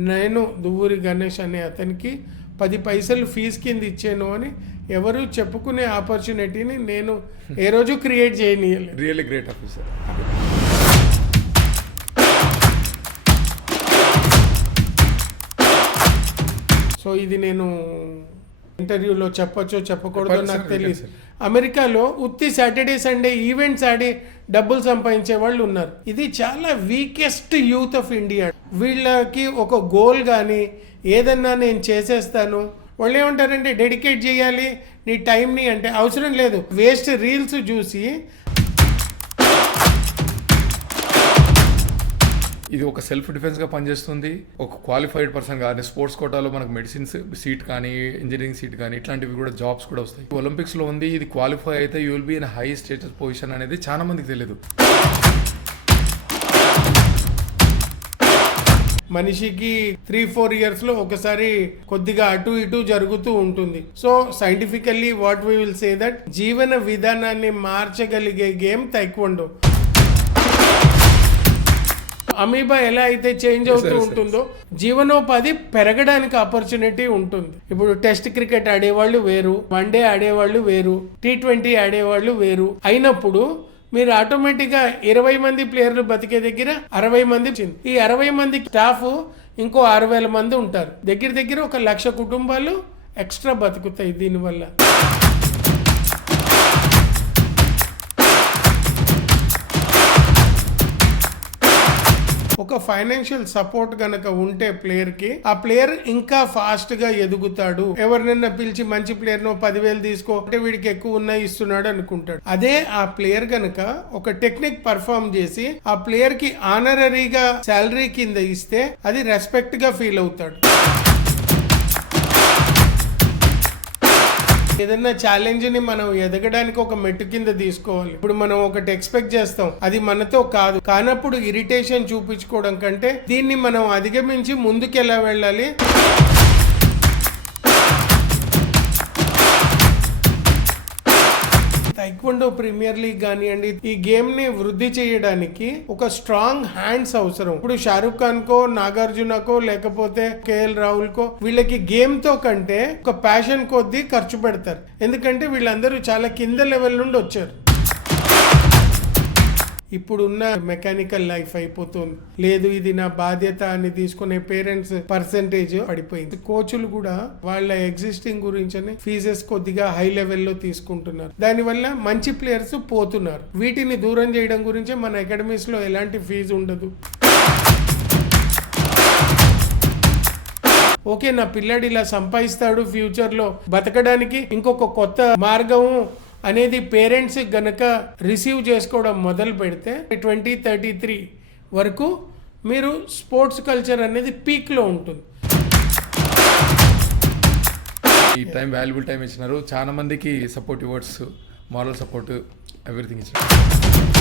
నేను దువ్వూరి గణేష్ అనే అతనికి 10 పైసలు ఫీజు కింద ఇచ్చాను అని ఎవరు చెప్పుకునే ఆపర్చునిటీని నేను ఏ రోజు క్రియేట్ చేయనీయలేదు. Really great officer. సో ఇది నేను ఇంటర్వ్యూలో చెప్పొచ్చో చెప్పకూడదో నాకు తెలియదు. అమెరికాలో ఉత్తి సాటర్డే సండే ఈవెంట్స్ ఆడి డబ్బులు సంపాదించే వాళ్ళు ఉన్నారు. ఇది చాలా వీకెస్ట్ యూత్ ఆఫ్ ఇండియా. వీళ్ళకి ఒక గోల్ కానీ ఏదన్నా నేను చేసేస్తాను, వాళ్ళు ఏమంటారంటే డెడికేట్ చేయాలి నీ టైంని అంటే అవసరం లేదు. వేస్ట్ రీల్స్ చూసి ఇది ఒక సెల్ఫ్ డిఫెన్స్గా పనిచేస్తుంది. ఒక క్వాలిఫైడ్ పర్సన్ కానీ స్పోర్ట్స్ కోటాలో మనకు మెడిసిన్స్ సీట్ కానీ ఇంజనీరింగ్ సీట్ కానీ ఇట్లాంటివి కూడా జాబ్స్ కూడా వస్తాయి. ఒలింపిక్స్లో ఉంది, ఇది క్వాలిఫై అయితే you will be in high status position అనేది చాలా మందికి తెలియదు. మనిషికి 3-4 ఇయర్స్లో ఒకసారి కొద్దిగా అటు ఇటు జరుగుతూ ఉంటుంది. So scientifically what we will say that జీవన విధానాన్ని మార్చగలిగే గేమ్ తైక్వాండో. అమీబా ఎలా అయితే చేంజ్ అవుతూ ఉంటుందో జీవనోపాధి పెరగడానికి ఆపర్చునిటీ ఉంటుంది. ఇప్పుడు టెస్ట్ క్రికెట్ ఆడేవాళ్ళు వేరు, వన్డే ఆడేవాళ్ళు వేరు, T20 ఆడేవాళ్ళు వేరు అయినప్పుడు మీరు ఆటోమేటిక్గా 20 మంది ప్లేయర్లు బతికే దగ్గర 60 మంది వచ్చింది. ఈ 60 మంది స్టాఫ్ ఇంకో 6,000 మంది ఉంటారు. దగ్గర దగ్గర 1,00,000 కుటుంబాలు ఎక్స్ట్రా బతుకుతాయి దీనివల్ల. ఒక ఫైనాన్షియల్ సపోర్ట్ గనక ఉంటే ప్లేయర్కి, ఆ ప్లేయర్ ఇంకా ఫాస్ట్ గా ఎదుగుతాడు. ఎవరినైనా పిలిచి మంచి ప్లేయర్ నో 10,000 తీసుకో అంటే వీడికి ఎక్కువ ఉన్నాయి ఇస్తున్నాడు అనుకుంటాడు. అదే ఆ ప్లేయర్ గనక ఒక టెక్నిక్ పర్ఫామ్ చేసి ఆ ప్లేయర్ కి ఆనరరీగా శాలరీ కింద ఇస్తే అది రెస్పెక్ట్ గా ఫీల్ అవుతాడు. ఏదన్నా ఛాలెంజ్ ని మనం ఎదగడానికి ఒక మెట్టు కింద తీసుకోవాలి. ఇప్పుడు మనం ఒకటి ఎక్స్పెక్ట్ చేస్తాం, అది మనతో కాదు కానప్పుడు ఇరిటేషన్ చూపించుకోవడం కంటే దీన్ని మనం అధిగమించి ముందుకు ఎలా వెళ్ళాలి. తైక్వాండో ప్రీమియర్ లీగ్ కానివ్వండి, ఈ గేమ్ ని వృద్ధి చేయడానికి ఒక స్ట్రాంగ్ హ్యాండ్స్ అవసరం. ఇప్పుడు షారుఖ్ ఖాన్ కో, నాగార్జునకో, లేకపోతే KL రాహుల్ కో వీళ్ళకి గేమ్ తో కంటే ఒక ప్యాషన్ కొద్దీ ఖర్చు పెడతారు. ఎందుకంటే వీళ్ళందరూ చాలా కింద లెవెల్ నుండి వచ్చారు. ఇప్పుడున్న మెకానికల్ లైఫ్ అయిపోతుంది. లేదు ఇది నా బాధ్యత అని తీసుకునే పేరెంట్స్ పర్సెంటేజ్ పడిపోయింది. కోచ్లు కూడా వాళ్ళ ఎగ్జిస్టింగ్ గురించి ఫీజెస్ కొద్దిగా హై లెవెల్లో తీసుకుంటున్నారు. దానివల్ల మంచి ప్లేయర్స్ పోతున్నారు. వీటిని దూరం చేయడం గురించి మన అకాడమీస్ లో ఎలాంటి ఫీజు ఉండదు. ఓకే, నా పిల్లాడు ఇలా సంపాదిస్తాడు, ఫ్యూచర్ లో బతకడానికి ఇంకొక కొత్త మార్గం అనేది పేరెంట్స్ గనక రిసీవ్ చేసుకోవడం మొదలు పెడితే 2033 వరకు మీరు స్పోర్ట్స్ కల్చర్ అనేది పీక్లో ఉంటుంది. ఈ టైం వాల్యుబుల్ టైం ఇచ్చినారు. చాలా మందికి support words, moral support, everything ఇచ్చినారు.